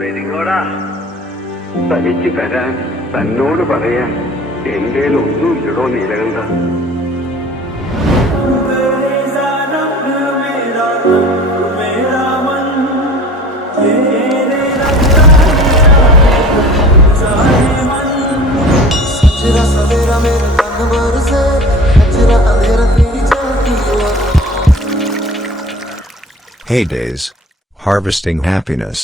പെരിങ്ങോടാ, തനിക്ക് തരാൻ തന്നോട് പറയാൻ എന്റേലൊന്നുമില്ലടോ നീലകണ്ഠ. Haydays. Harvesting happiness.